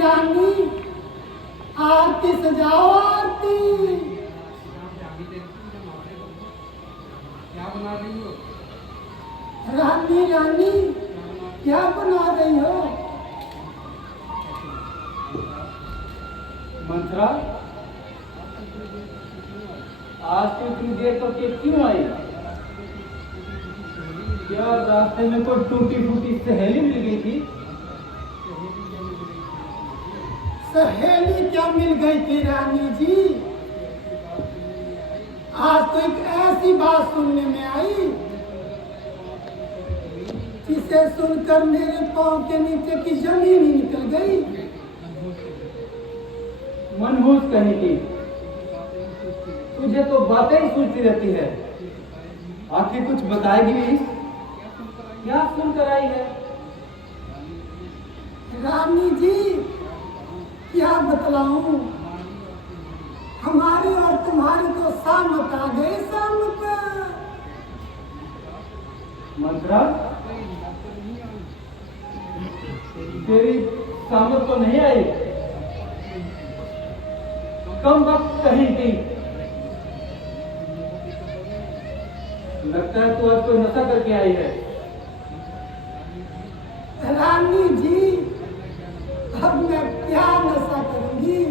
रानी, आरती सजाओ आरती। क्या बना रही हो? रानी रानी क्या बना रही हो? मंत्रा, आज तो इतनी देर करके क्यों आई? क्या रास्ते में कोई टूटी फूटी सहेली मिल गई थी? सहेली क्या मिल गई थी रानी जी? आज तो एक ऐसी बात सुनने में आई जिसे सुनकर मेरे पांव के नीचे की जमीन ही निकल गई। मनहूस कहीं की, तुझे तो बातें ही सुनती रहती है। आखिर कुछ बताएगी भी? क्या सुनकर आई है? रानी जी क्या बतलाऊं, हमारे और तुम्हारे तो सामत आ गए, सामत। मंत्रा, तेरी सामत तो नहीं आई? कम वक्त कहीं की। लगता है तू आज कोई नशा करके आई है। रानी जी अब मैं क्या नशा करूंगी?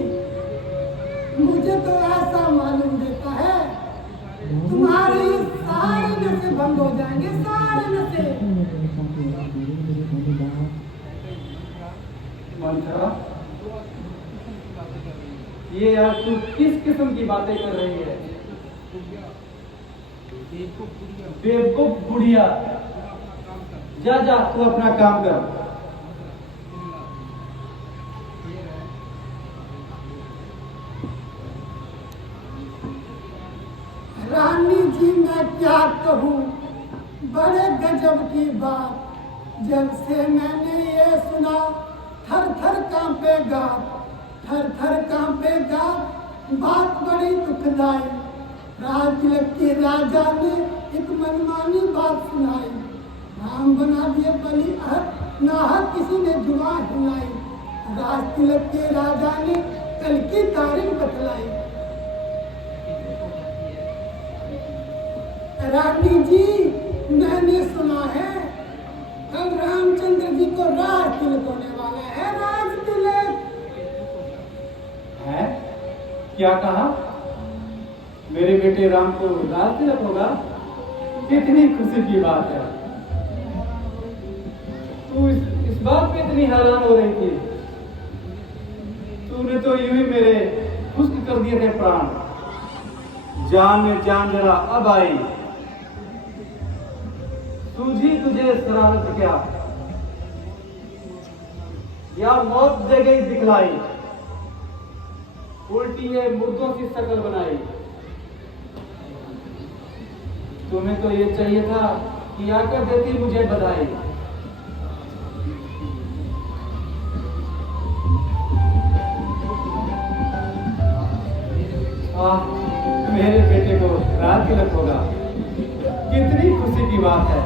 मुझे तो ऐसा मालूम देता है तुम्हारे ये सारे नशे बंद हो जाएंगे, सारे नशे। मंत्रा, ये यार तू किस किस्म की बातें कर रही है? बेवकूफ बुढ़िया, जा जा तू अपना काम कर। रानी जी मैं क्या कहूँ, बड़े गजब की बात। जब से मैंने ये सुना थर थर कांपेगा, थर थर कांपेगा। बात बड़ी दुखदाई, राजतिलक के राजा ने एक मनमानी बात सुनाई। राम बना दिए बलि अहद, नाहक किसी ने जुबान हिलाई। राजतिलक के राजा ने कल की तारीख बतलाई। रानी जी मैंने सुना है कल रामचंद्र जी को राज तिलक होने वाला है, राज तिलक। है? क्या कहा? मेरे बेटे राम को राज तिलक होगा? कितनी खुशी की बात है। तू इस बात पे इतनी हैरान हो रही थी? तूने तो यूं ही मेरे खुश्क कर दिए थे प्राण। जान में जान जरा अब आई, तुझी तुझे शरारत क्या, या मौत दे गई दिखलाई। उल्टी ये मुर्दों की शक्ल बनाई। तुम्हें तो ये चाहिए था कि आकर देती मुझे बधाई। मेरे बेटे को राज तिलक होगा, कितनी खुशी की बात है।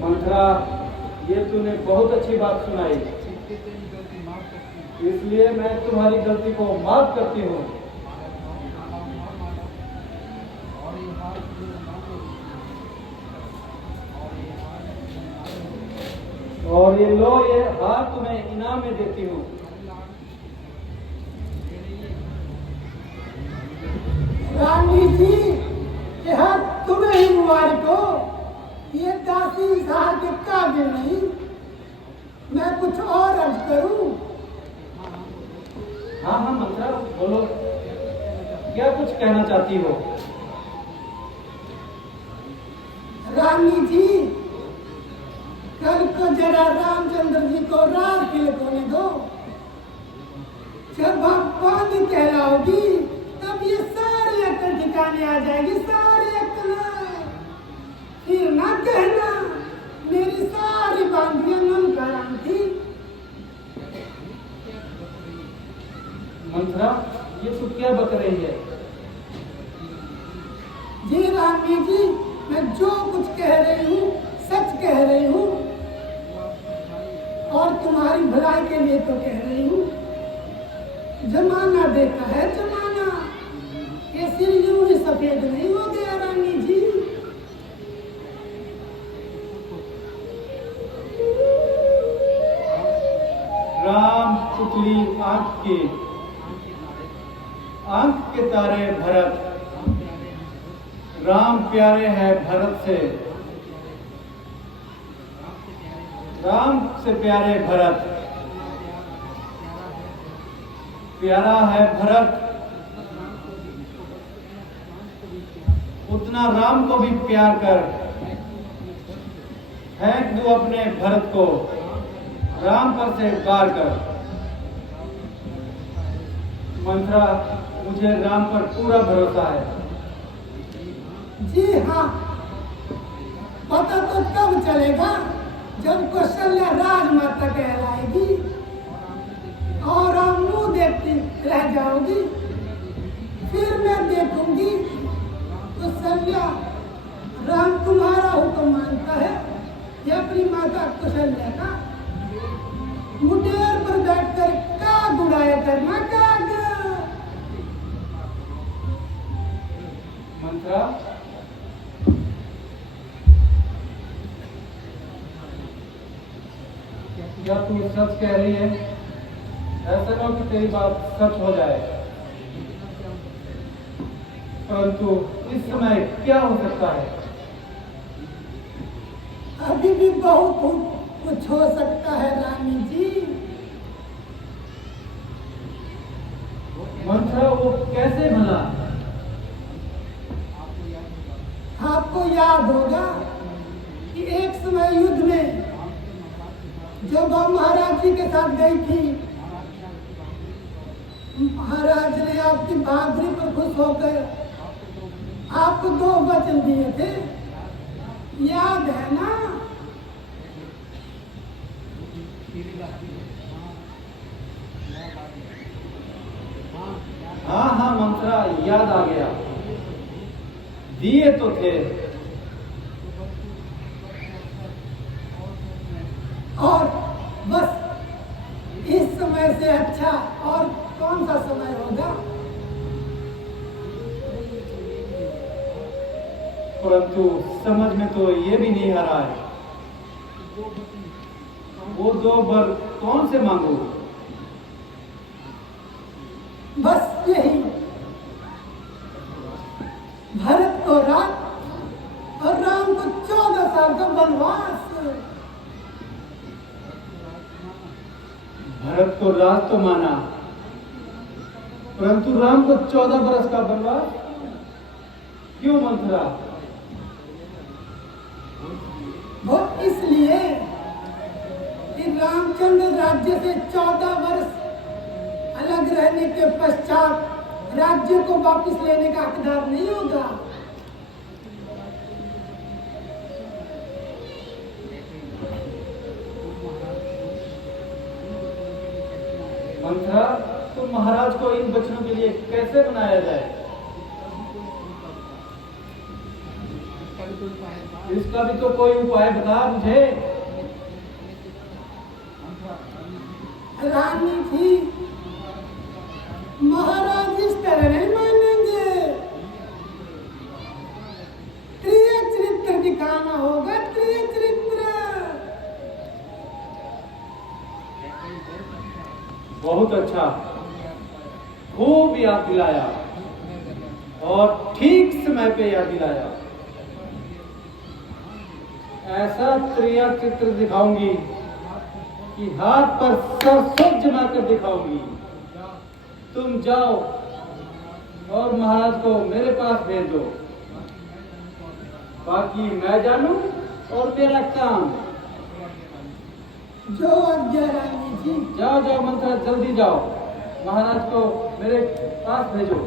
मंत्रा, ये तूने बहुत अच्छी बात सुनाई, इसलिए मैं तुम्हारी गलती को माफ करती हूँ। और ये लो, ये हार तुम्हें इनाम में देती हूँ। रानी जी यह तुम्हें ही मुबारक हो, ये दासी इजहार के काबिल नहीं। मैं कुछ और अर्ज करूं? हाँ हाँ मंत्रा, बोलो, क्या कुछ कहना चाहती हो? रानी जी कल को जरा रामचंद्र जी को राज तिलक होने दो। जब आप पानी कहलाओगी तब ये सारी अक्ल ठिकाने आ जाएगी, सारी अक्ल। फिर ना कहना मेरी सारी बांधियां नम कराम थी। मंत्रा, ये तू क्या बक रही है? जी रानी जी मैं जो कुछ कह रही हूँ सच कह रही हूँ। भलाई के लिए तो कह रही हूँ। जमाना देखा है जमाना, ये सिर यूं ही सफेद नहीं हो गया रानी जी। राम पुतली आंख के तारे भरत, राम प्यारे है भरत से, राम से प्यारे भरत, प्यारा है भरत, उतना राम को भी प्यार कर, फेंक दो अपने भरत को, राम पर से वार कर। मंत्रा, मुझे राम पर पूरा भरोसा है। जी हाँ, पता तो तब चलेगा जब कौशल्या राजमाता कहलाएगी और आप मुंह देखती रह जाओगी। फिर मैं देखूंगी कौशल्या राम तुम्हारा हुक्म मानता है या अपनी माता कौशल्या का। मुटेर पर बैठकर काग उड़ाया करना, काग। मंत्रा, क्या तू सच कह रही है? ऐसा ना हो कि तेरी बात सच हो जाए। परंतु इस समय क्या हो सकता है? अभी भी बहुत कुछ हो सकता है रानी जी। मंत्रा, वो कैसे भला? आपको याद होगा कि एक समय युद्ध में जब आप महाराज जी के साथ गई थी, महाराज ने आपकी बहादुरी पर खुश होकर आपको 2 वचन दिए थे, याद है ना? हाँ हाँ मंत्रा, याद आ गया। दिए तो थे। और बस इस समय से अच्छा और कौन सा समय होगा? परंतु समझ में तो ये भी नहीं आ रहा है, वो 2 वर कौन से मांगू? बस यही, भरत को राज और राम को 14 साल का वनवास। भरत को राज तो माना, परंतु राम को 14 बरस का वनवास क्यों मंत्रा? वो इसलिए कि रामचंद्र राज्य से 14 वर्ष अलग रहने के पश्चात राज्य को वापस लेने का हकदार नहीं होगा। मंत्रा, तो महाराज को इन वचनों के लिए कैसे बनाया जाए? इसका भी तो कोई उपाय बता मुझे। रानी जी, महाराज इस तरह नहीं मानेंगे। प्रिय चरित्र दिखाना होगा, प्रिय चरित्र। बहुत अच्छा, खूब याद दिलाया और ठीक समय पे याद दिलाया। ऐसा त्रिया चित्र दिखाऊंगी कि हाथ पर सरसों जमा कर दिखाऊंगी। तुम जाओ और महाराज को मेरे पास भेज दो, बाकी मैं जानू और मेरा काम। जो आज्ञा रानी जी। जाओ जाओ मंत्रा, जल्दी जाओ, महाराज को मेरे पास भेजो।